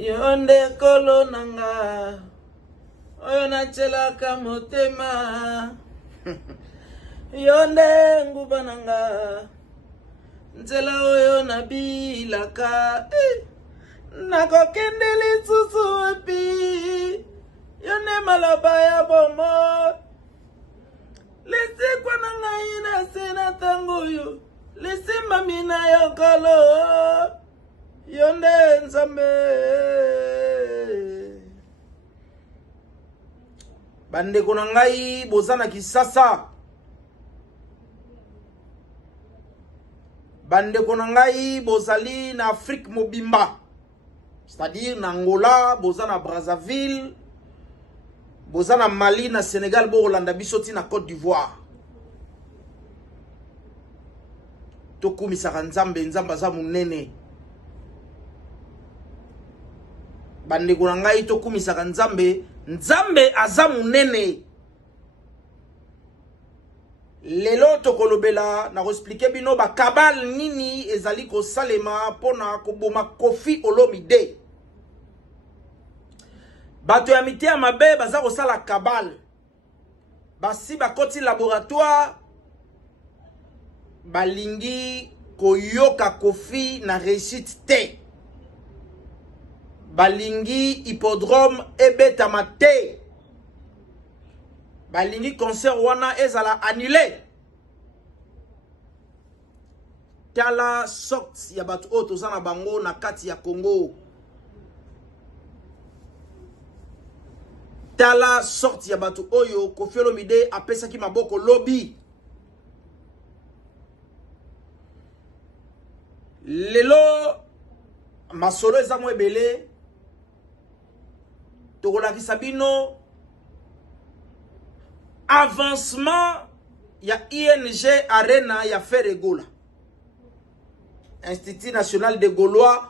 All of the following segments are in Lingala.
Yonde kolo nanga oyo nachelaka motema Yonde nguba nanga nzela oyo nabilaka nakokende lisusu epi Yonde maloba ya bomo lesikwa na ngai na sena tango yo lesimba mina yokolo Yonde nzambe bandeko na ngai bozana kisasa bandeko na ngai bozali na Afrique mobimba c'est-à-dire na Angola bozana Brazzaville bozana Mali na Sénégal bo Rolanda bisoti na Côte d'Ivoire tokumisaka nzambe nzamba za munene bandeko na ngai tokumisaka nzambe nzambe aza munene lelo tokolobela na expliquer bino ba kabal nini ezali ko salema pona koboma Koffi Olomide bato ya mite ya mabe baza ko sala kabal basi bakoti laboratoire balingi koyoka Koffi na réussite te balingi hippodrome ebetama te balingi concert wana ezala annulé tala sorte ya bato oyo toza na bango na kati ya Congo tala sorte ya bato oyo Koffi Olomide apesaki maboko lobby lelo masolo eza mo ebele tokolakisa bino avancement ya ING Arena ya Feregola Institut National de Gaulois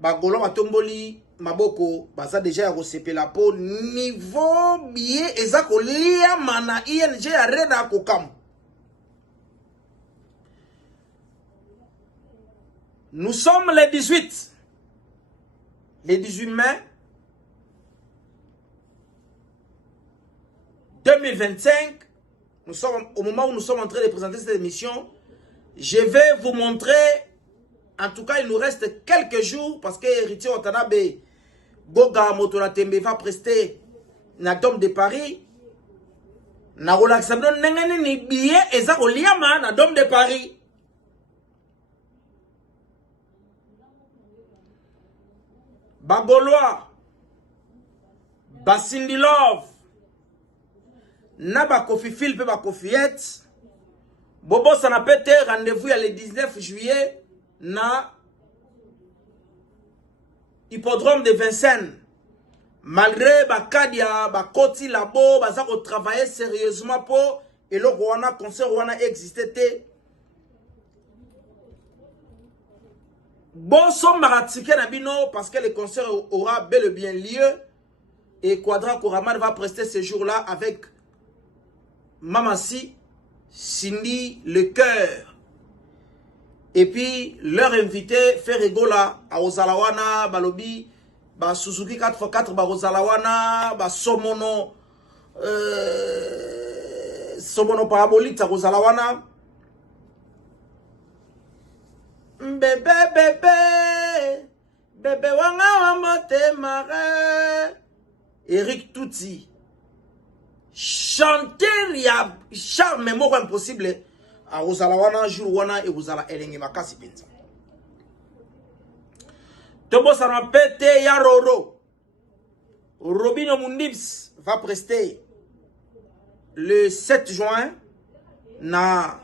ba Gaulois batomboli maboko baza deja ya kosepela po niveau billet eza kolia mana ING Arena kokam. Nous sommes les 18 mai 2025. Nous sommes au moment où nous sommes en train de présenter cette émission. Je vais vous montrer, en tout cas il nous reste quelques jours parce que Héritier Watanabe Goga Motonatembe va prester na Dôme de Paris. Na relaxabno nengeni ni billet eza koliama na Dôme de Paris. Bagolois, Basindi Love, Naba Kofi Phil pe ba Kofiette, Bobo Sanapete, rendez-vous le 19 juillet na hippodrome de Vincennes. Malgré Bakadia, Bakoti Labo, Bazako travailler sérieusement pour et le Rwanda concert Rwanda existait. Bon, son maratike nabino parce que le concert aura bel et bien lieu et Quadra Koraman va prester ce jour-là avec Mamassi, Cindy Le Cœur. Et puis leur invité Feregola à Ozalawana, Balobi, ba Suzuki 4x4, ba Ozalawana, ba Somono, Somono Parabolique à Ozalawana. Bébé wanga wa motema Eric Touti chanteur ya charme moko impossible a Rosala wana jour wana e Rosala elenge makasi penza Tobo sana pete ya Roro Robino Mundips va prester le 7 juin na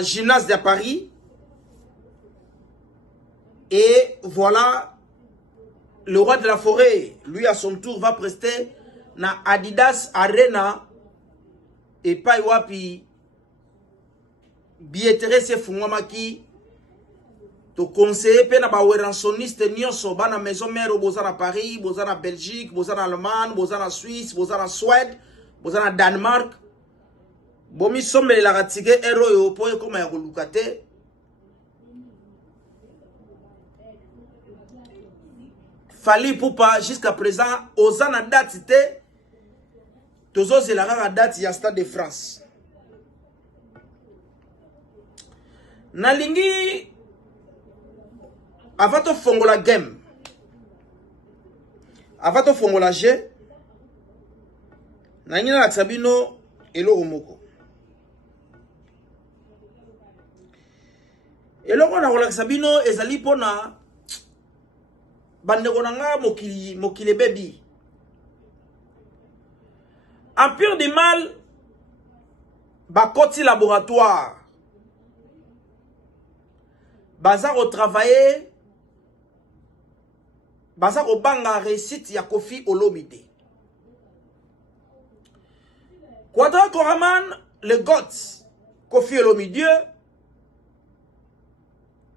gymnase de Paris. Et voilà, le roi de la forêt, lui à son tour va prester na Adidas Arena et pas wapi billetterie se fungwamaki to conseiller pe na ba weransoniste nyonso bana maison mère bozana Paris, bozana Belgique, bozana Allemagne, bozana Suisse, bozana Suède, bozana Danemark. Bomi sombele la ratike ero yo po koma ya kolukate Fali Ipupa jusqu'à présent osana date te tozo c'est la date ya Stade de France. Nalingi avant to fongola game. Avant to fongola jeu. Nalingi na Sabino elo moko. Eloko na kolakisa bino ezali pona bandeko nanga mokili baby. Empire du mal bakoti laboratoire. Baza retravailler baza banga réussite ya Kofi Olomide. Quadra Koraman le GOAT Kofi Olomide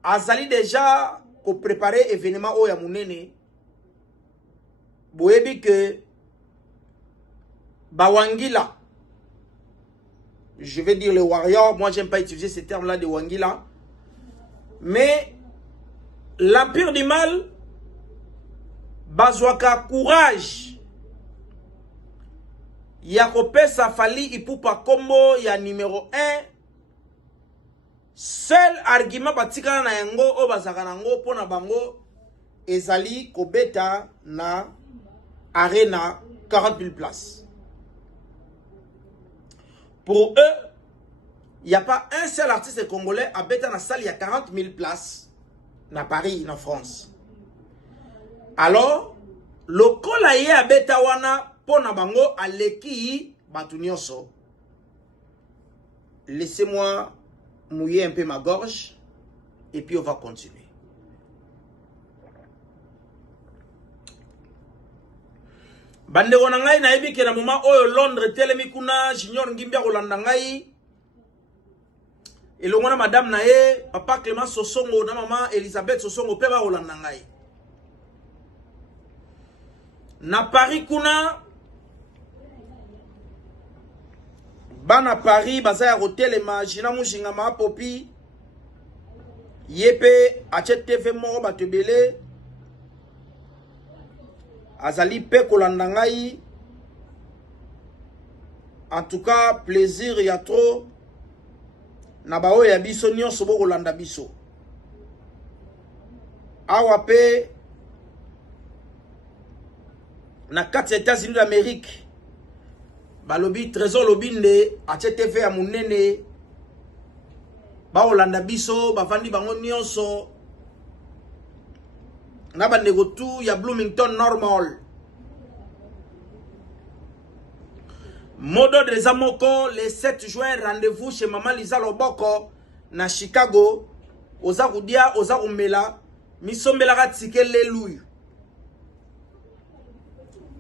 azali déjà ko préparer événement oya munene boyebi que Bawangila, je vais dire le warrior, moi j'aime pas utiliser ce terme là de Wangila, mais l'empire du mal bazwaka courage Yakopesa Fali Ipupa kombo ya numéro 1. Seul argument batikana na yango o bazaka nango pona bango ezali kobeta na arena 40 000 places. Pour eux, il n'y a pas un seul artiste congolais à beta na salle, il y a 40 000 places na Paris, na France. Alors, le kolaye à beta wana pona bango aleki batunyoso. Laissez-moi mouiller un peu ma gorge et puis on va continuer. Bande wonangai na ebi ke na moma oyo Londres telemi kuna Junior Ngimbia kolanda ngai. Elongona madame na ye papa Clément Sosongo na mama Elisabeth Sosongo pe ba kolanda ngai. Na Paris kuna Bana Paris bazaya hotelema jina mushinga ma popi yepe achete TV moko batebele azali pe kolanda ngai. En tout cas plaisir ya trop na bao ya biso nyonso bo kolanda biso awa pe na 4 États-Unis d'Amérique. Balobi trésor lobinde achete TV ya munene ba Holanda biso bavandi bango nyonso na bandeko tu ya Bloomington normal modo de Zamoko le 7 juin rendez-vous chez Maman Lisa Loboko na Chicago oza kudia oza kumela misombela ka tikele luyu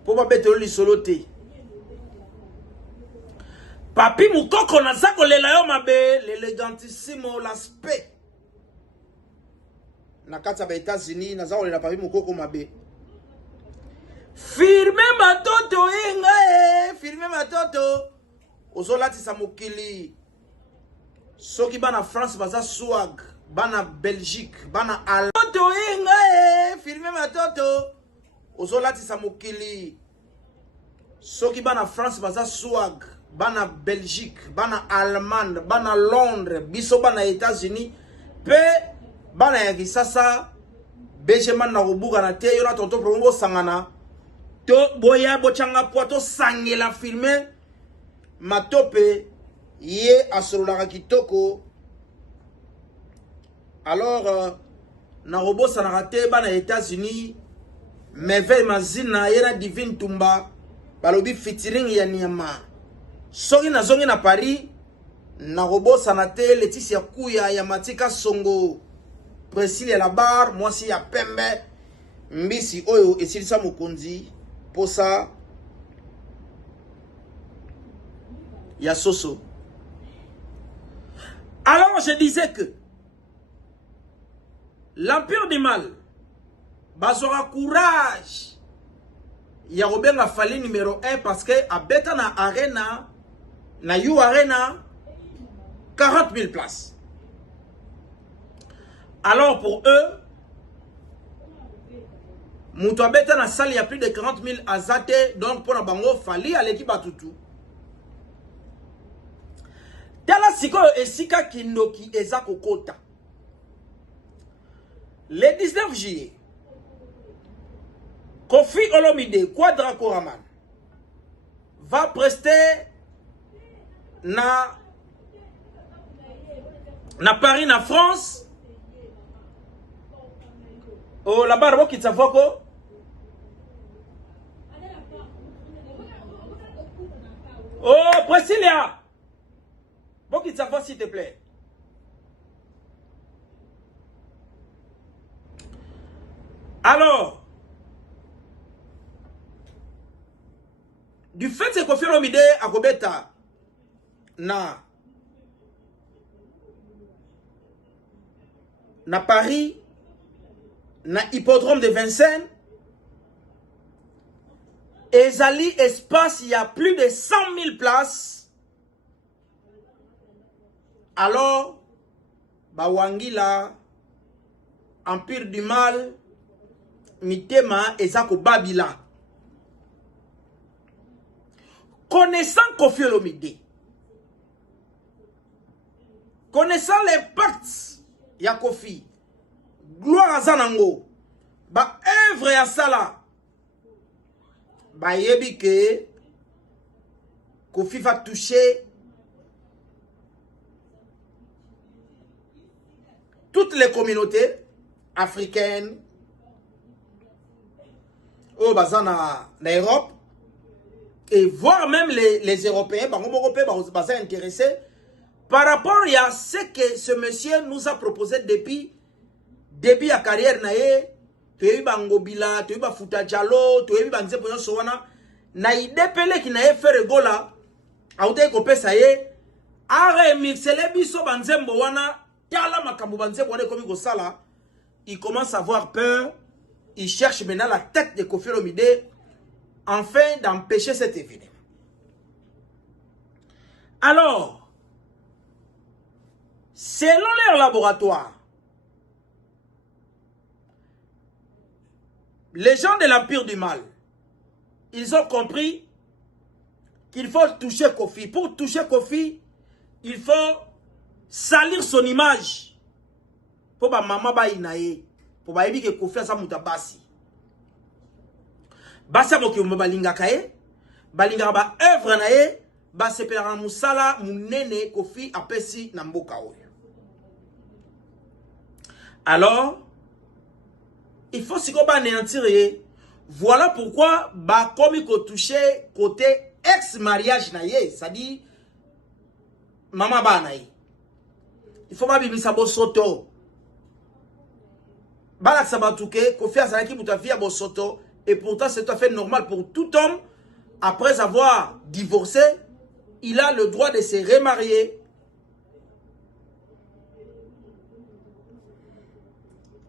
po ba betelo lisolo te. Papi Mukoko na zako lela yo mabe l'élégantissimo l'aspect na kati ya États-Unis na zako lela Papi Mukoko mabe firme matoto inga firme matoto ozolatisa mokili soki bana France baza swag bana Belgique bana Allemagne matoto inga firme matoto ozolatisa mokili soki bana France baza swag bana Belgique, bana Allemagne, bana Londres, biso bana États-Unis, pe bana ya kisasa bejeman na rubuga na te yona tonto promo sangana to boya bochanga poato sangela filme matope ye asololaka kitoko. Alors na robo sanaka te bana États-Unis merveille mazina yena Divine Tumba balobi featuring ya Niama. Soki na zongi na Paris na robo sanate Laetitia Kuya ya Matika Songo Priscille la bar mwasi ya pembe mbisi oyo esilisa mokonzi posa ya soso. Alors je disais que l'empire du mal bazora courage ya Robenga Fali numéro 1 parce que abeta na arena na You Arena 40 000 places. Alors pour eux Moutouabeta na salle, il y a plus de 40 000 azate. Donc, pour la bango, fali à l'équipe à toutou. Tala siko esika kindoki eza kokota. Le 19 juillet, Kofi Olomide, Quadra Koraman, va prester na Paris, na France. Oh, là-bas, là-bas, qui s'avoue quoi? Oh, Priscilla! Bon, qui s'avoue, s'il te plaît. Alors, du fait que Kofi Olomide a Kobeta na Paris, na hippodrome de Vincennes, ezali espace, il y a plus de 100 000 places. Alors, Bawangila, Empire du Mal, Mitema, Ezako Babila. Connaissant Kofi Olomide, connaissant l'impact ya Kofi, gloire à Zanango, ba œuvre ya Sala, ba yebi que Kofi va toucher toutes les communautés africaines, au bazana na Europe, et voire même les Européens, bah, intéressés par rapport à ce que ce monsieur nous a proposé depuis début de carrière. Tu as eu Bangobila, tu as eu Fouta Diallo, tu as eu Banze Poyon Sowana, na idepele qui n'a fait regola, a été coupé ça y est, a remixé les biso Banze Mbowana, Tala Makambu Banze Mbowana comme il sala, il commence à avoir peur, il cherche maintenant la tête de Kofi Olomide, afin d'empêcher cet événement. Alors, selon leur laboratoire, les gens de l'Empire du Mal, ils ont compris qu'il faut toucher Kofi. Pour toucher Kofi, il faut salir son image. Pour que maman ba inaye, pour que Kofi a sa mutabasi. Basa moki balinga kaye, balinga ba œuvre na ye, ba sepera musala munene Kofi apesi na mboka oyo. Alors, il faut si ko ba anéantir ye. Voilà pourquoi ba komi ko toucher côté ex-mariage na ye, c'est-à-dire maman ba na ye. Il faut pas bibisa bo soto. Balak sabatouke, Kofi azalaki mutafia bo soto. Et pourtant, c'est tout à fait normal pour tout homme, après avoir divorcé, il a le droit de se remarier.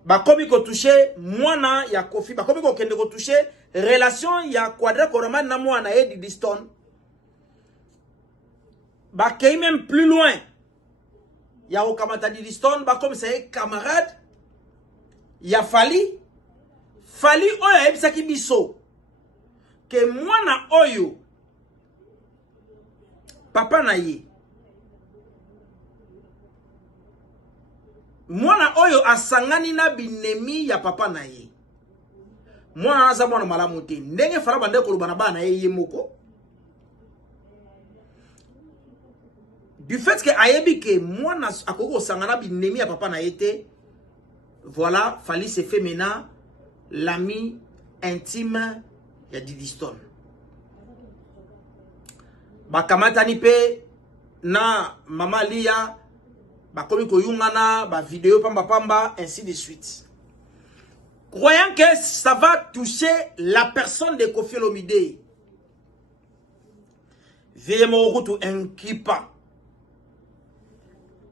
Bah, comme il a touché, moi, il y a Kofi, bah, comme il a touché, relation, il y a Quadra Koraman, na moi, na Eddie Diston. Bah, qui est même plus loin. Il y a Okamata Diston, bah, comme c'est camarade, il y a Fali. Fali oyo ebisaki biso ke mwana oyo papa na ye mwana oyo asangani na binemi ya papa na ye mwana naza mwana malamu te ndenge fala bande koloba na bana ye moko du fait que ayebi ke mwana akoko sangana binemi ya papa na ye te, voilà, Fali se fait maintenant l'ami intime ya Didiston. Bakamatani pe na mama Lia, bakomi koyungana, ba vidéo pamba pamba, ainsi de suite. Croyant que ça va toucher la personne de Kofi Olomide, veye morokutu enkipa.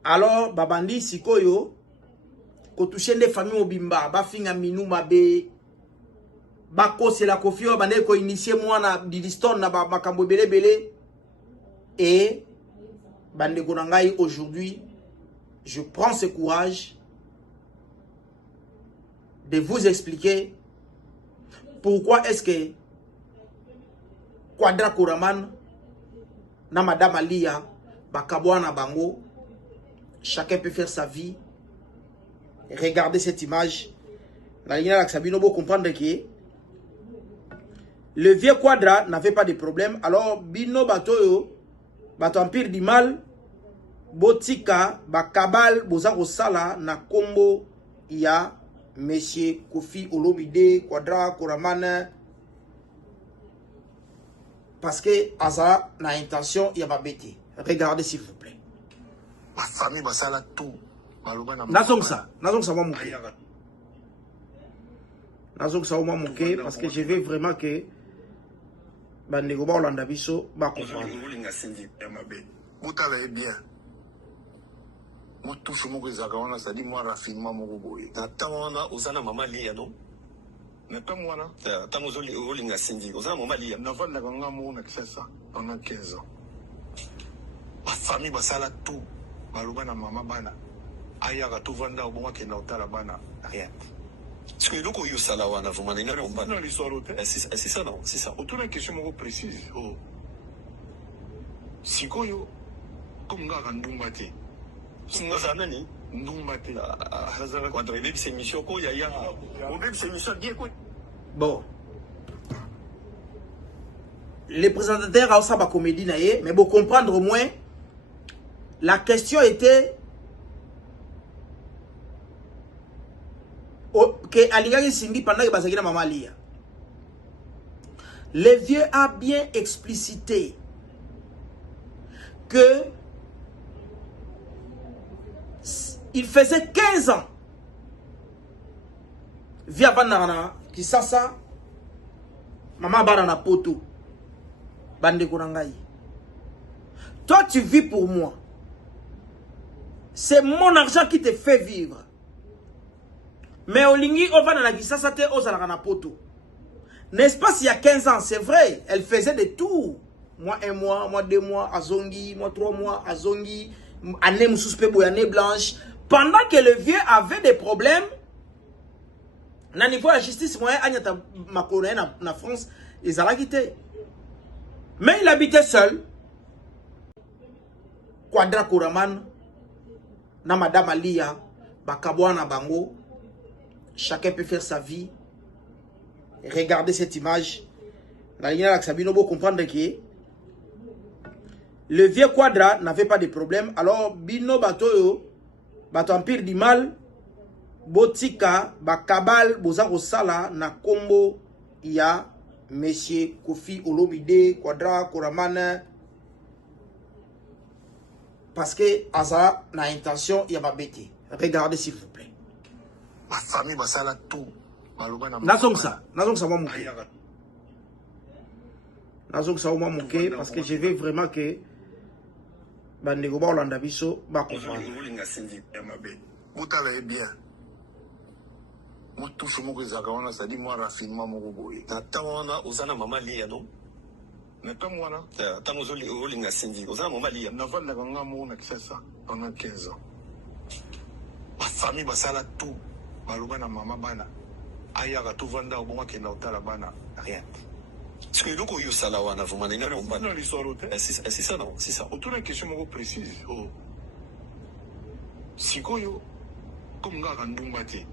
Alors, babandi sikoyo, ko touche des familles obimba ba finga minu mabe ba ko c'est la Kofi bande ko initier moi na Didiston na ba makambo belé et bande ko ngai aujourd'hui je prends ce courage de vous expliquer pourquoi est-ce que Quadra Koraman na Madame Alia bakabwana bango, chacun peut faire sa vie. Regardez cette image. La ligne avec Sabino pour comprendre que le vieux Quadra n'avait pas de problème. Alors Bino Batoyo, Bato Empire du Mal, Botika, Bakabal, Bozako Sala, na combo, il y a Monsieur Kofi Olomide, Quadra, Koraman. Parce que Aza n'a intention, il y a ma bête. Regardez s'il vous plaît. Ma famille, basala tout. Nazong ça moi mouké. Nazong ça moi mouké parce que je veux vraiment que Bandego ba Olanda biso ba comprendre. Boutala est bien. Moi touche mon réservoir, ça dit moi raffinement mon boy. Natamwana ozana mama liya non? Natamwana. Tamozoli olinga sindi. Ozana mama liya. Navanda kanga mo na ça pendant 15 ans. Ma famille basala tout. Maluba na mama bana. Ayaka tout vanda au bon kena otala bana rien. Parce que loko yo salawana vraiment na ina combat. Non l'histoire c'est ça non, c'est ça. Autour d'une question mo précise. Oh. Sikoyo comme ngaka ndumbate. Singaza nani? Ndumbate. Hazara kwa driver c'est mission ko ya. On veut c'est mission bien quoi. Bon. Les présentateurs ont ça ba comédie naie, mais pour comprendre au moins la question était que Aligari Sindi pendant que Basagina Mama Lia. Le vieux a bien explicité que il faisait 15 ans via Banana qui ça Maman Barana Poto Bande Korangaï. Toi tu vis pour moi. C'est mon argent qui te fait vivre. Mais Olingi Ovana Gisasa te Ozalakana Poto. N'est-ce pas s'il y a 15 ans, c'est vrai, elle faisait de tout. Moi 1 mois, moi 2 mois, à Zongi, moi 3 mois, à Zongi, année Moussouspe Boyané Blanche. Pendant que le vieux avait des problèmes, na niveau de la justice, moi, Agnata Makone na France, ils allaient quitter. Mais il habitait seul. Quadra Koraman, na Madame Alia, Bakabwana Bango. Chacun peut faire sa vie. Regardez cette image. La ligne avec Sabino pour comprendre que le vieux Quadra n'avait pas de problème. Alors Bino Batoyo, Bato Empire du Mal, Botika, Bakabal, Bozako Sala, na combo, il y a Monsieur Kofi Olomide, Quadra, Koraman. Parce que Aza n'a intention, il y a ma bête. Regardez s'il vous plaît. Ma famille basala tout. Nazong ça moi mouké. Nazong ça moi mouké parce que je veux vraiment que Bandego ba Olanda biso ba comprendre. Boutala est bien. Moi touche mon réservoir, ça dit moi raffinement mon boy. Natamwana ozana mama liya non? Natamwana. Tamozoli olinga sindi. Ozana mama liya. Navanda kanga mo na ça pendant 15 ans. Ma famille basala tout. Maluba na mama bana. Ayaka tout vanda au bon kena otala bana rien. Parce que loko yo salawana vraiment na ina combat. Non l'histoire c'est ça non, c'est ça. Autour d'une question mo précise. Oh. Sikoyo comme ngaka ndumbate.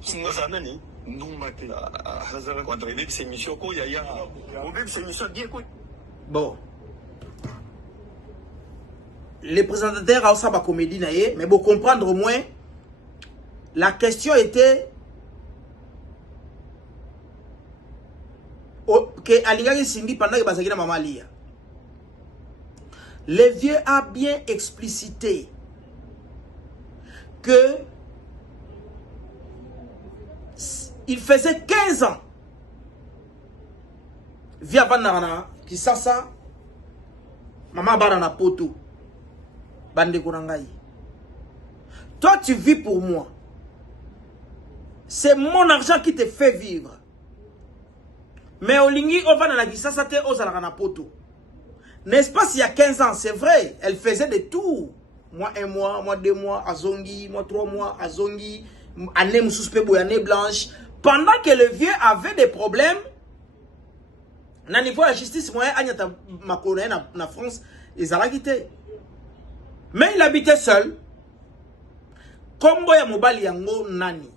Singaza nani? Ndumbate. Hazara kwa driver c'est mission ko ya. On veut c'est mission bien quoi. Bon. Les présentateurs ont ça ba comédie naie, mais pour comprendre au moins la question était que Aligari Sindi pendant que Basagina Mama Lia. Le vieux a bien explicité que il faisait 15 ans via Banana qui ça Maman Barana Poto Bande Korangaï. Toi tu vis pour moi. C'est mon argent qui te fait vivre. Mais Olingi Ovana Gisasa te Ozalakana Poto. N'est-ce pas s'il y a 15 ans, c'est vrai, elle faisait de tout. Moi 1 mois, moi 2 mois, à Zongi, moi 3 mois, à Zongi, année Moussouspe Boyané Blanche. Pendant que le vieux avait des problèmes, na niveau de la justice, moi, Agnata Makolo na France, ils allaient quitter. Mais il habitait seul. Comme boya mobali yango nani.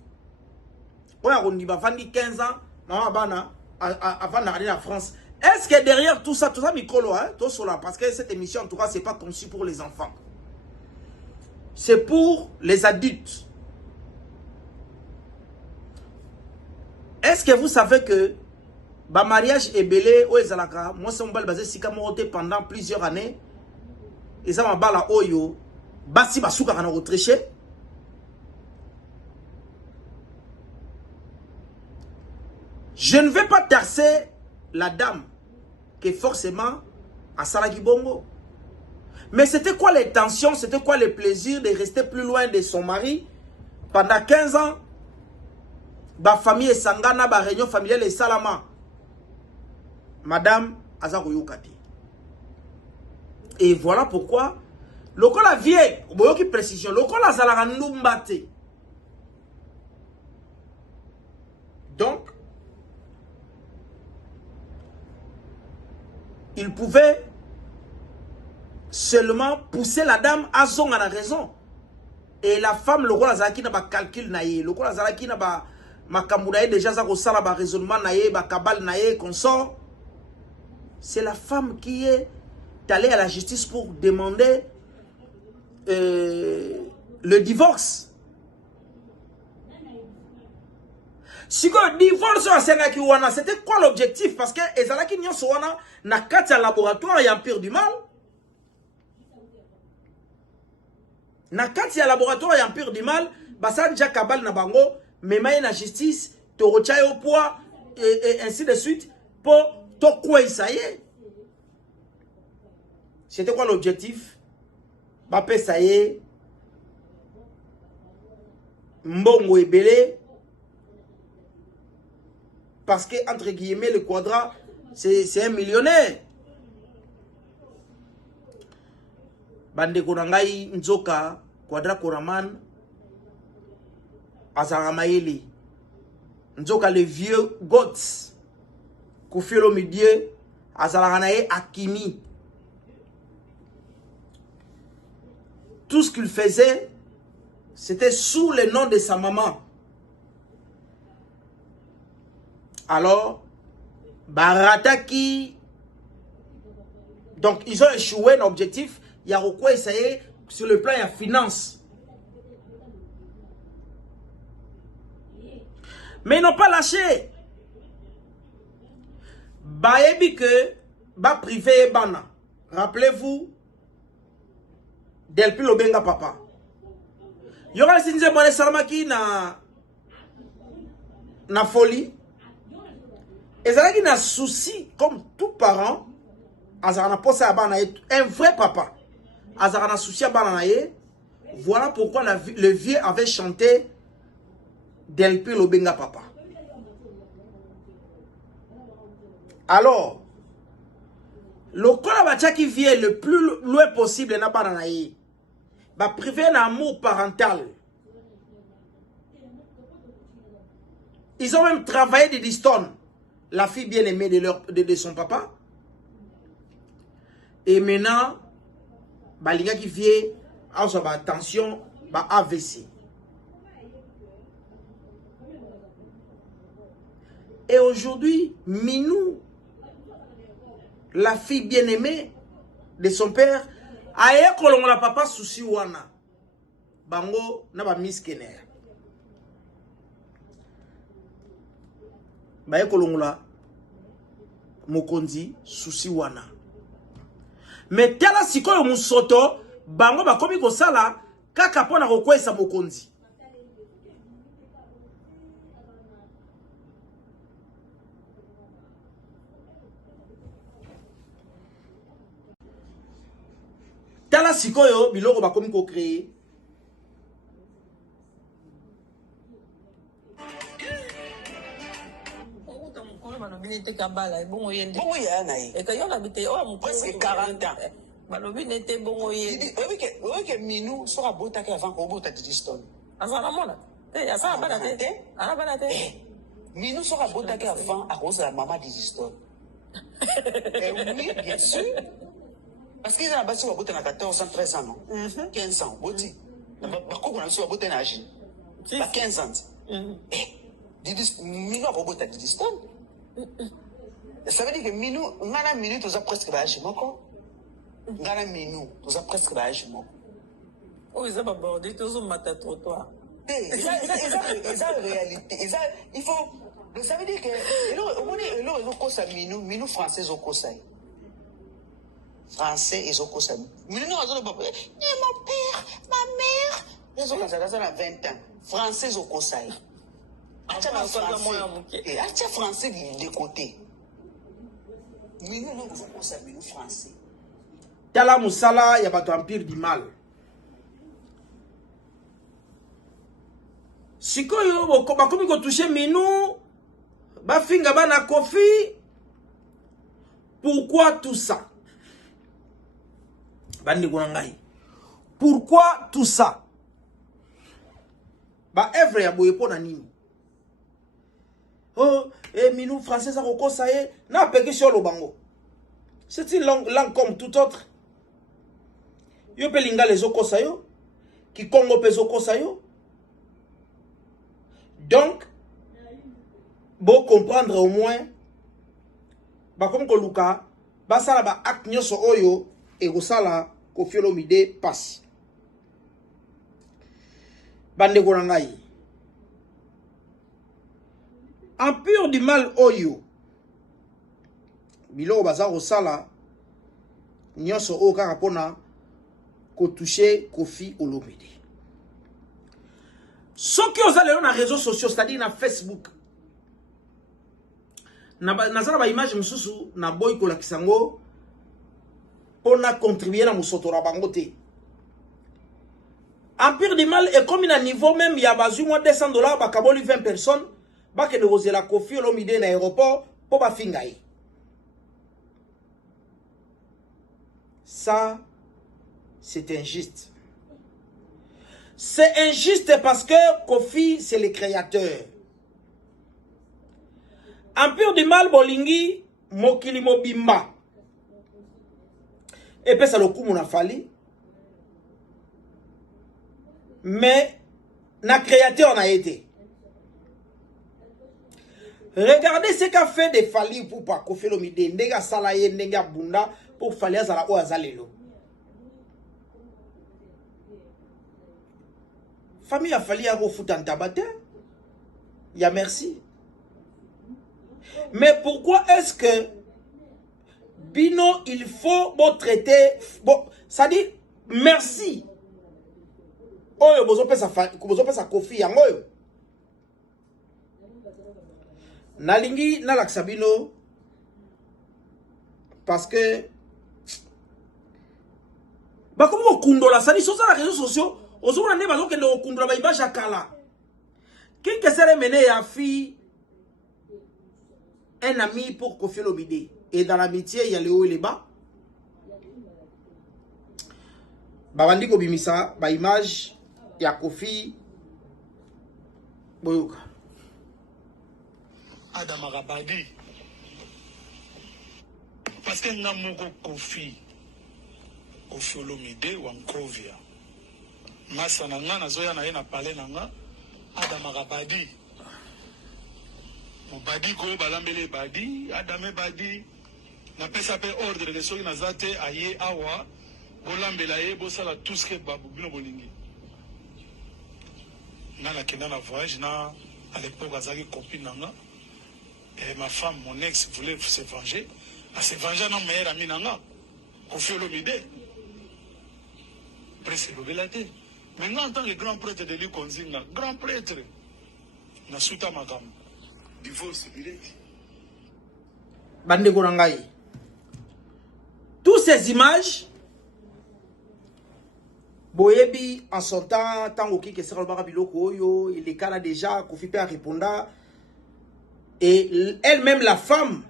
Oya rondi ba fandi 15 ans, maman bana avant d'aller en France. Est-ce que derrière tout ça micro hein, tout cela parce que cette émission en tout cas c'est pas conçu pour les enfants. C'est pour les adultes. Est-ce que vous savez que ba mariage est belé au ezalaka, moi c'est mon bal basé sika moroté pendant plusieurs années. Et ça m'a bala oyo basi basuka kana retréché. Je ne vais pas tarser la dame qui est forcément à Salaki Bongo. Mais c'était quoi les tensions, c'était quoi le plaisir de rester plus loin de son mari pendant 15 ans? Ba famille et sangana, ba réunion familiale et salama. Madame Azaroyokati. Et voilà pourquoi, lokola vieille, boyoki précision, lokola zalaka numbate. Donc, il pouvait seulement pousser la dame à son à la raison. Et la femme, le roi Zalaki n'a pas calcul naïe. Le roi Zalaki n'a pas makamoudaï déjà ça ça la raisonnement naïe, ba kabal naïe consort. C'est la femme qui est allée à la justice pour demander le divorce. Si le divorce c'était quoi l'objectif? Parce que ezalaki nyonso wana na kati ya laboratoire ya empire du mal. Na kati ya laboratoire ya empire du mal, basa déjà kabal na bango, memaye na justice, torocha au poids et ainsi de suite pour to quoi ça y est. C'était quoi l'objectif? Bapé ça y est. Mbongo ebele. Parce que, entre guillemets, le quadra, c'est un millionnaire. Bande Konangai, Nzoka, Quadra Koraman, Azaramaeli. Nzoka, le vieux Gots, Koufiolo Midieu, Azaranae Akimi. Tout ce qu'il faisait, c'était sous le nom de sa maman. Alors, Barataki, donc ils ont échoué l'objectif. Il y a quoi essayer sur le plan de la finance. Mais ils n'ont pas lâché. Baebi que, ba privé bana. Rappelez-vous, Delpi Lobenga papa. Yoga Sinze Bane Salamaki na folie. Et ça qui n'a souci, comme tout parent, Azarana posa abanaye, un vrai papa. Azarana souci abanaye. Voilà pourquoi le vieux avait chanté Delpi Lobenga papa. Alors, le Kola qui vient le plus loin possible na bananaye, va priver un amour parental. Ils ont même travaillé de distance. La fille bien-aimée de son papa. Et maintenant, les gars qui viennent, attention, AVC. Et aujourd'hui, Minou, la fille bien-aimée de son père, a kolongo la papa souci wana. Bango na ba miskener. Baye kolongola mokonzi souci wana. Mais tala sikoyo musoto bango bakomi kosala kaka pona kokwesa mokonzi. Tala sikoyo biloko bakomi ko créer. Bongo ya na ye. Presque 40 ans. Oui, que Minou sera beau avant qu'on botte à Diston. Avant la mona. Eh, ya ça banate. Ana banate. Minou sera botaki avant à cause de la maman des histoires. Oui, bien sûr. Parce qu'ils ont la base sur la 14 ans, 13 ans, non? 15 ans, boti. Par contre, on a sur la beauté âge. 15 ans. Minou a robot à Didiston. Ça veut dire que Minou, on a Minou, tu as presque l'âge, mon on a Minou, tu as presque l'âge, mon. Oh, ils ont abordé tous au matin trottoir. C'est la réalité. Il faut. Ça veut dire que. Minou français, au Kosaï. Français, ils ont Kosaï. Minou, mon père, ma mère. Ils ont 20 ans. Français, au Kosaï. Atia français de côté. Minou, ils ont Kosaï, Minou français. Tala Moussala, il y a pas d'empire du mal. Sikoyo bakomi ko toucher Minou bafinga bana Kofi. Pourquoi tout ça? Bandi konangai. Pourquoi tout ça? Ba evre ya boye pona nini? Oh, Minou français ça ko ça y na peki sur le bango. C'est une langue comme tout autre. Yo pelinga les okosa yo ki Congo peso kosa yo. Donc, bon comprendre au moins, bah comme que Luka, bah ça là bah acte nyoso oyo et go ça là Koffi Olomide passe. Bande gorangai. Empire du mal oyo. Bilo baza go ça là nyoso o kaka pona ko toucher Koffi Olomide. Ce qui ont allé dans les réseaux sociaux, c'est-à-dire dans Facebook, na ba image mususu na boy ko la kisango on a contribué à musotora bangote. Empire du mal est comme un niveau même il y a bazu moins $200 ba kaboli 20 personnes ba ke négocier la Koffi Olomide na aéroport pour ba fingaï. Ça c'est injuste. C'est injuste parce que Koffi, c'est le créateur. Empire du mal, bolingi, mokili mobimba. Et puis ça le coup, mon a fallu. Mais, na créateur on a été. Regardez ce qu'a fait des Fali pour pas Koffi Olomide. Nega salaye, nega bunda, pour Fali azala o azalelo. Famille a fallu à refoutre en tabaté. Il y a merci. Mais pourquoi est-ce que Bino, il faut bon traiter, bon, ça dit merci. Oh, vous avez sa Koffi en oyo. Nalingi nalaksa Bino parce que bah comment on kundola ça dit sur les réseaux sociaux. Aujourd'hui, on a que le kundra ba image akala. Qui que serait mené à fille un ami pour Koffi Olomide. Et dans l'amitié, il y a les hauts et les bas. Babandi ko bimisa ba image ya Koffi Boyoka. Adama Rabadi. Parce que nous avons Koffi Olomide ou Ankovia. Masa na nga nazoya na ye na pale na nga Adama Rabadi. Badi ko balambele badi Adame badi na pesa pe ordre de soki na zate aye awa bolambela ye bosala tout ce que babu bino bolingi. Na kenda na voyage na à l'époque azaki copine na nga et ma femme mon ex voulait se venger à se venger na meilleur ami na nga Koffi Olomide. Presque l'obélate. Mais moi, en tant que grand prêtre de l'Ikonzinga, grand prêtre, na suta magam. Divorce direct. Bande Gorangai. Toutes ces images, Boyebi, en son temps, tant que sera le barabiloko, il est là déjà, Koffi Père répondra. Et elle-même, la femme,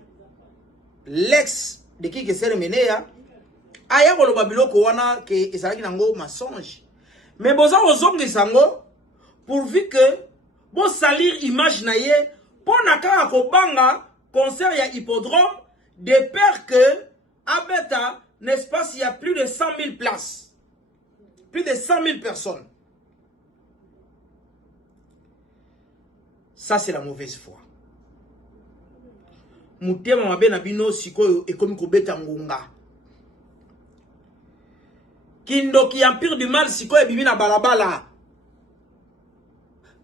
l'ex de qui que s'est menée, aya ko babiloko wana ke ezalaki nango mensonge. Mais boza ozongi sango pourvu que bon salir image na ye Pour nakaka kobanga concert ya hippodrome, de peur que Abeta, n'est-ce pas, s'il y a plus de 100 000 places. Plus de 100 000 personnes. Ça, c'est la mauvaise foi. Moutema mabe na bino sikoyo ekomi kobeta ngonga. Kindoki empire du mal sikoyo bibi na balabala.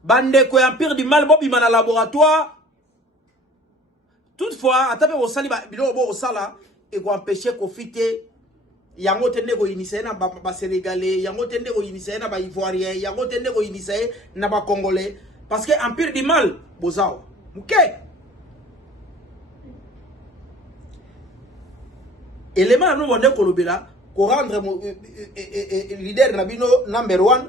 Bandeko empire du mal bobima na laboratoire. Toutefois, atape osali bilo bo osala et ko empêcher ko fite yango tende ko initier na ba sénégalais, yango tende ko initier na ba ivoirien, yango tende ko initier na ba congolais parce que empire du mal bozao. OK? Élément nous bonne kolobela ko rendre leader na bino number 1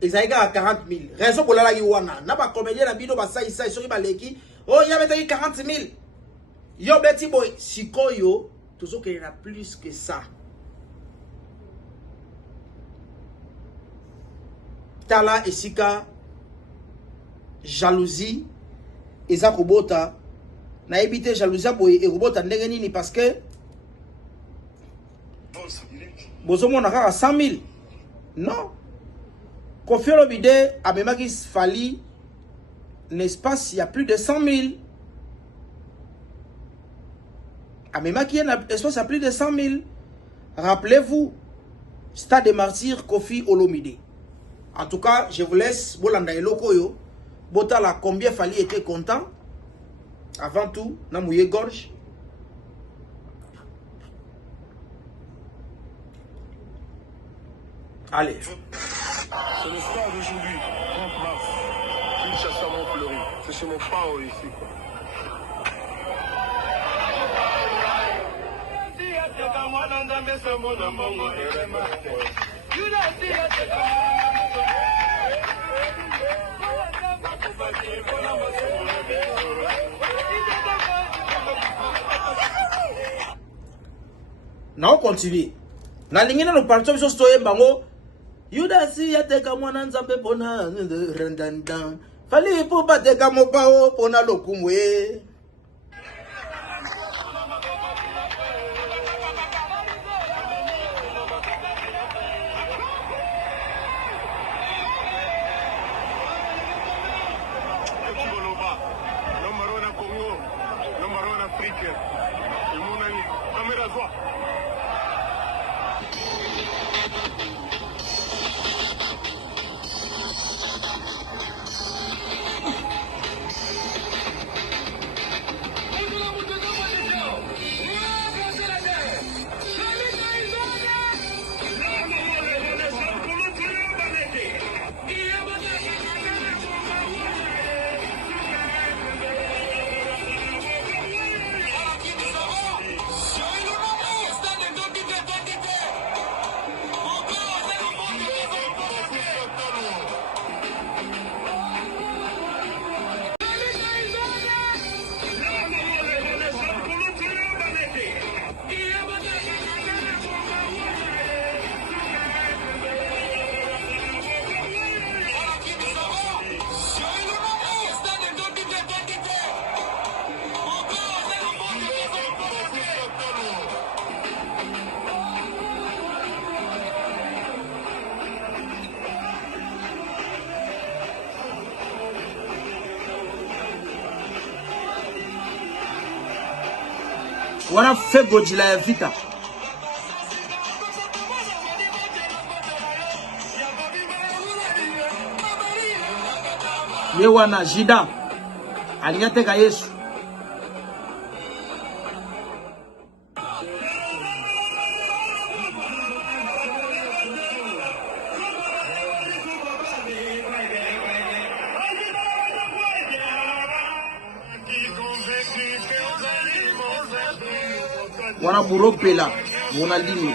ezalika à 40 000. Raison pour la wana na ba comédien na bino ba saïsa soki ba leki. Oh, il y avait 40 000. Yo beti boy, sikoyo, toujours qu'il y en a plus que ça. Tala et sika, jalousie, eza robota, na ebite jalousie boy et robota ndenge nini parce que bozo mona kaka 100 000. Non. Kofi Olomide a même qui fali. N'est-ce pas, il y a plus de 100 000. À même qui espace à plus de 100 000. Rappelez-vous, Stade des Martyrs, Kofi Olomide. En tout cas, je vous laisse. Bolanda et Lokoyo. Botala, combien Fali était content. Avant tout, Namouye Gorge. Allez. C'est le soir d'aujourd'hui, 30 mars. Kinshasa Montfleury. C'est chez mon pao ici. Non, continue. Na lingine no parto biso stoye bango. Yudasi yateka mwana nzambe pona rendandan. Fali po bateka mopao pona lokumwe. Wana fait Godzilla ya vita. Ye wana Jida aliyateka Yesu. Wana buropela Ronaldinho.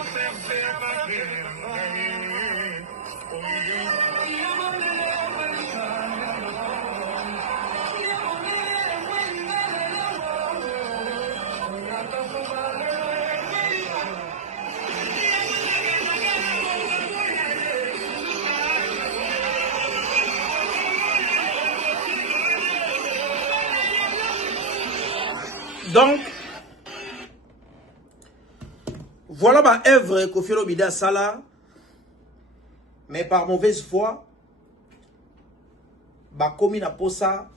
Donc, voilà ma œuvre Koffi Olomide Sala, mais par mauvaise foi, ba komi na posa,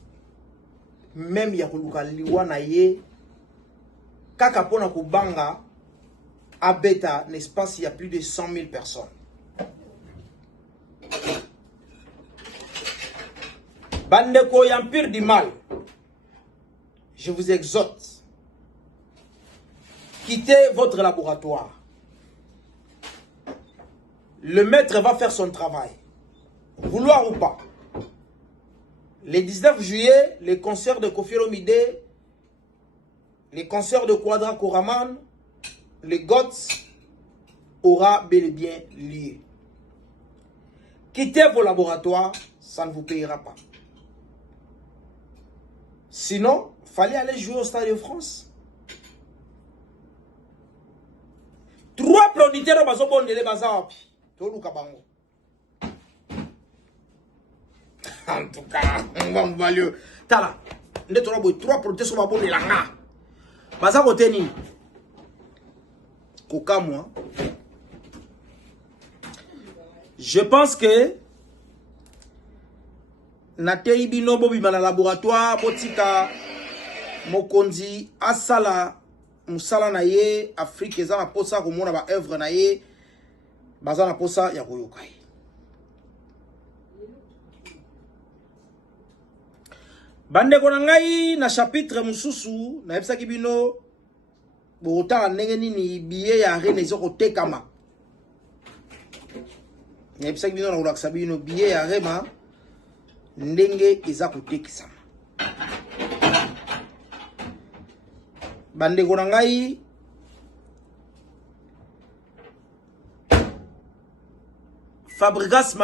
même ya kuluka liwa na ye, kaka pona kubanga, abeta, n'est-ce pas, s'il y a plus de 100 000 personnes. Bandeko Yampire du mal, je vous exhorte, quittez votre laboratoire. Le maître va faire son travail, vouloir ou pas. Le 19 juillet, les concerts de Koffi Olomide, les concerts de Quadra Koraman, les GOTS aura bel et bien lieu. Quittez vos laboratoires, ça ne vous payera pas. Sinon, il fallait aller jouer au Stade de France. 3 planitaires bazo bondele bazapi. Toluka bango. En tout cas, on va value. Tala, nde tolo boy 3 planitaires ba bondela nga. Baza ko teni. Koka moi. Je pense que Natei bino bobi na laboratoire botika mokonzi asala musala na ye Afrique eza na posa komona ba œuvre na ye baza na posa ya koyoka ye. Bandeko na ngai na chapitre mususu na yebisaki bino botala ndenge nini billet ya Rennes ezoko tekama. Na yebisaki bino na ulakisa bino billet ya Rema ndenge eza kotekisama. Bandeko na ngai Fabregas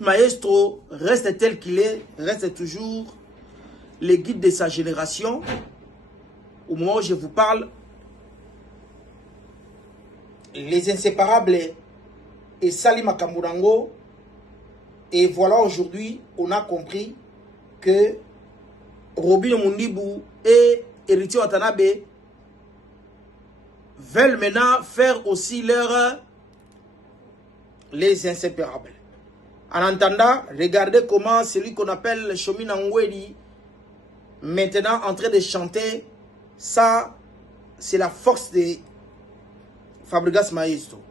Maestro reste tel qu'il est, reste toujours le guide de sa génération. Au moment où je vous parle, les inséparables et Salima Kamburango. Et voilà, aujourd'hui, on a compris que Robin Mundibou et Héritier Watanabe veulent maintenant faire aussi les inséparables. En entendant, regardez comment celui qu'on appelle Chomi Nangwedi, maintenant en train de chanter, ça, c'est la force de Fabregas Maestro.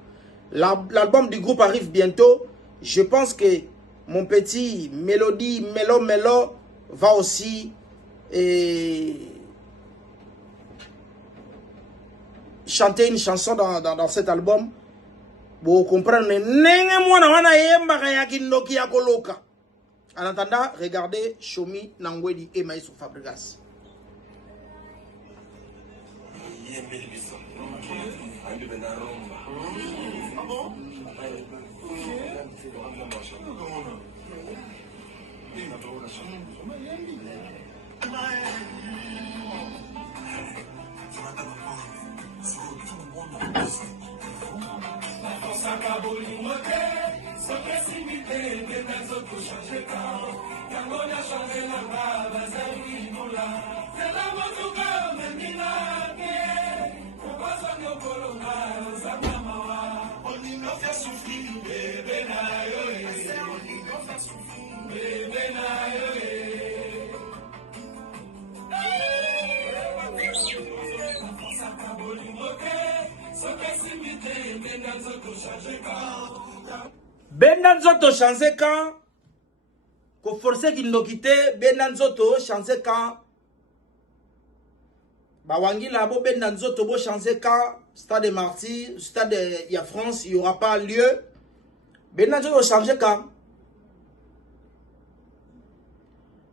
L'album du groupe arrive bientôt. Je pense que mon petit Mélodie Mélo va aussi chanter une chanson dans cet album. Vous comprenez. En attendant, regardez Chomi Nangwedi et Maestro Fabregas. Bendanzoto changer quand ko forcer kinokite Bendanzoto changer quand Bawangila bo Bendanzoto bo changer quand Stade des Martyrs, Stade de la France, il n'y aura pas lieu. Bendanzoto changer quand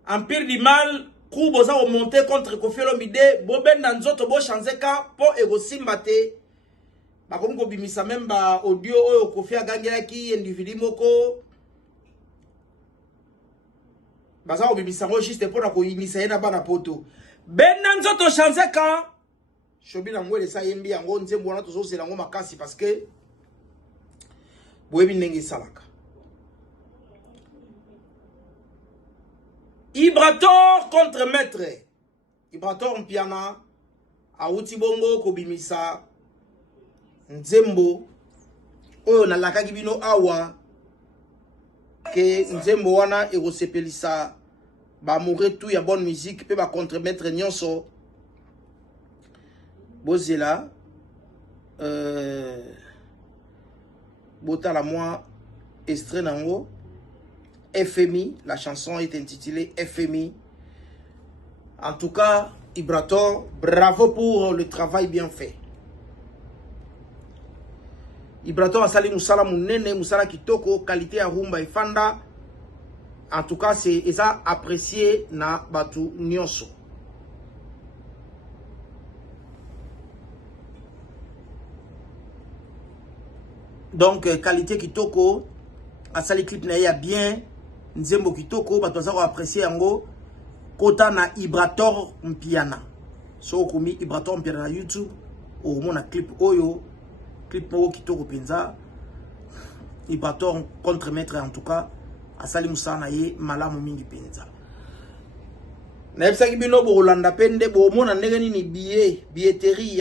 Empire du mal coup boza remonter contre Koffi Olomide bo Bendanzoto bo changer quand pour egosimbate. Bakomi ko bimisa même ba audio oyo Koffi agangelaki individu moko baza ko bimisa ngo juste pour na ko inisa na bana poto Bendanzoto changer quand Chobi na ngwele sa yembi yango nzembo wana tozo sela ngo makasi parce que boyebi ndenge salaka Ibrator contre maître Ibrator Mpiana auti bongo kobimisa nzembo oyo nalakaki bino awa ke nzembo wana ekosepelisa bamoure tout ya bonne musique pe bacontremetre nyonso bozela botala moi extrait nango FMI. La chanson est intitulée FMI. En tout cas, Ibrator, bravo pour le travail bien fait. Ibrator asali musala munene, musala kitoko, qualité à rumba et fanda. En tout cas, c'est ça apprécié na batu nyonso. Donc, qualité kitoko, asali clip na ya bien, nzembo kitoko, batu aza ko apprécier yango. Kota na Ibrator Mpiana. So komi Ibrator Mpiana na YouTube. Au mona clip oyo. Clip moko kitoko penza. Ibrator contre-maître en tout cas. Asali musana ye malamu mingi penza. Na yebisaki bino bo Rolanda pende bo mona ndenge nini billetterie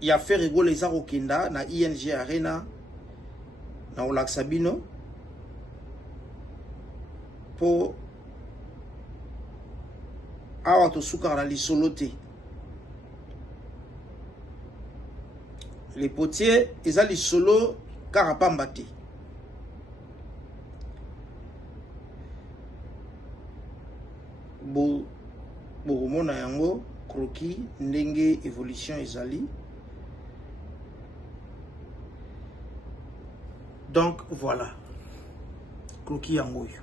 ya faire rigoler za kokenda na ING Arena na olakisa bino po awa to suka na lisolo te. Les potiers eza lisolo karapamba te. Bo mona yango croquis ndenge évolution ezali. Donc voilà. Croquis yango yo.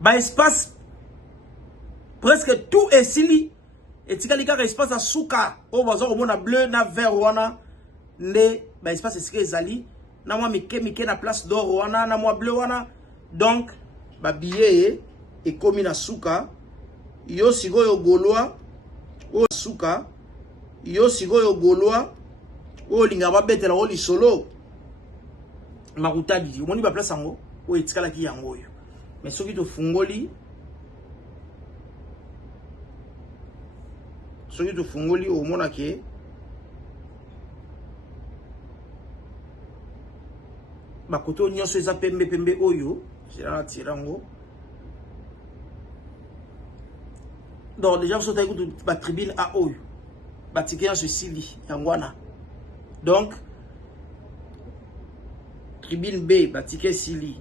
Ba espace presque tout est sili. Et tikali ka espace à suka o bazo komona bleu na vert wana nde ba espace esika ezali na mwa mike na place d'or wana na mwa bleu wana. Donc ba billet e komi na suka yo sikoyo golwa o suka yo sikoyo golwa o linga ba betela o lisolo makutadi omoni ba place yango o etikala ki yango yo. Mais soki to fungoli au mona ke bakoto nyonso eza pembe oyo c'est tirango. Donc déjà vous avez écouté la tribune à oyo batike en Sicile yangwana. Donc tribune B batike Sili.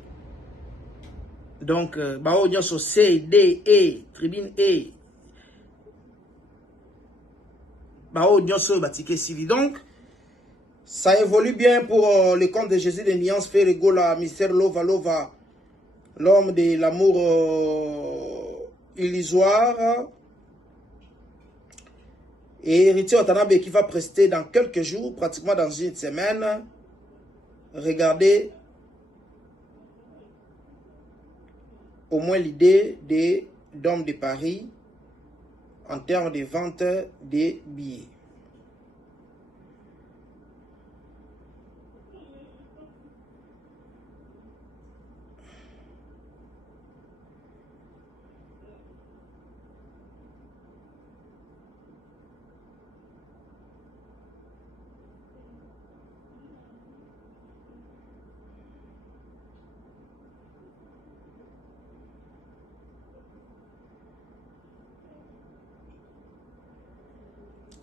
Donc bao nyonso C D E tribune E bao nyonso batike Sili. Donc ça évolue bien pour le compte de Jésus de Niance Ferregola, Mystère Lova, l'homme de l'amour illusoire. Et Héritier Watanabe qui va prester dans quelques jours, pratiquement dans une semaine. Regardez au moins l'idée des Dômes de Paris en termes de vente des billets.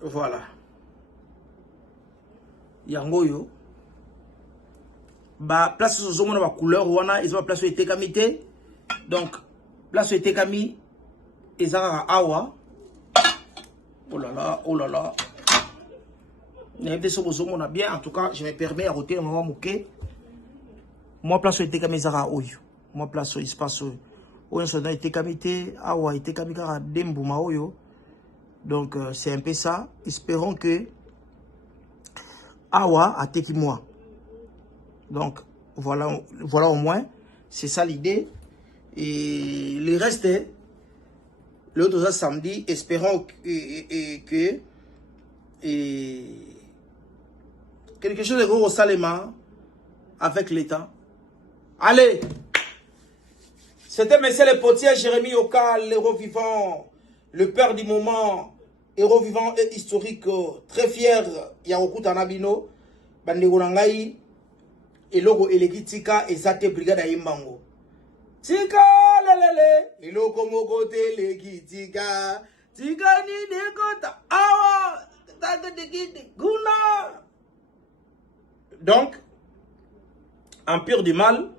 Voilà. Yangoyo. Ba place sur zone ba couleur wana ils ont place été kamité. Donc place été kami ezara awa. Oh là là, oh là là. N'avez sur zone on bien en tout cas, je me permets à rôter un moment mouké. Moi place été kami ezara oyo. Moi place sur espace oyo so na été kamité awa été kamika dembu ma oyo. Donc c'est un peu ça. Espérons que Awa a teki moi. Donc voilà au moins. C'est ça l'idée. Et le reste, l'autre samedi, espérons que quelque chose de gros au Salema avec l'État. Allez! C'était monsieur le potier Jérémy Oka, l'héros vivant, le père du moment, héros vivant et historique, très fier, Yaroku Tanabino, Bandegorangai, et logo eleki tika ezate brigade Imbango. Tika lelele, iloko moko teleki tika, tika ni dekota, awa, taka dekiti, guna. Donc, empire du mal,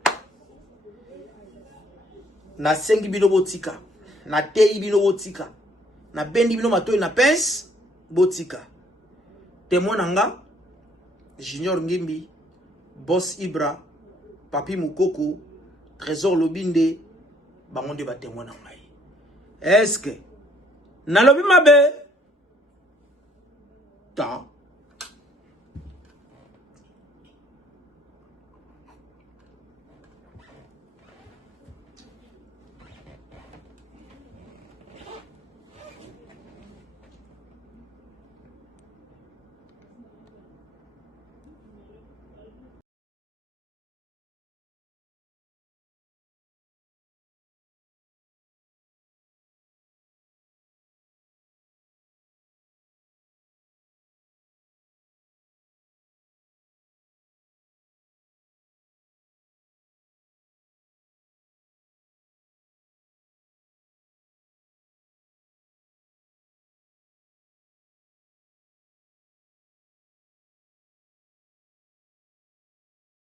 na sengi bino botika, na tei bino botika, na bendi bino matoi na pes botika. Témoin nanga, Junior Ngimbi, Boss Ibra, Papi Mukoko, Trésor Lobinde, bangonde ba témoin nanga. Est-ce que na lobi mabe ta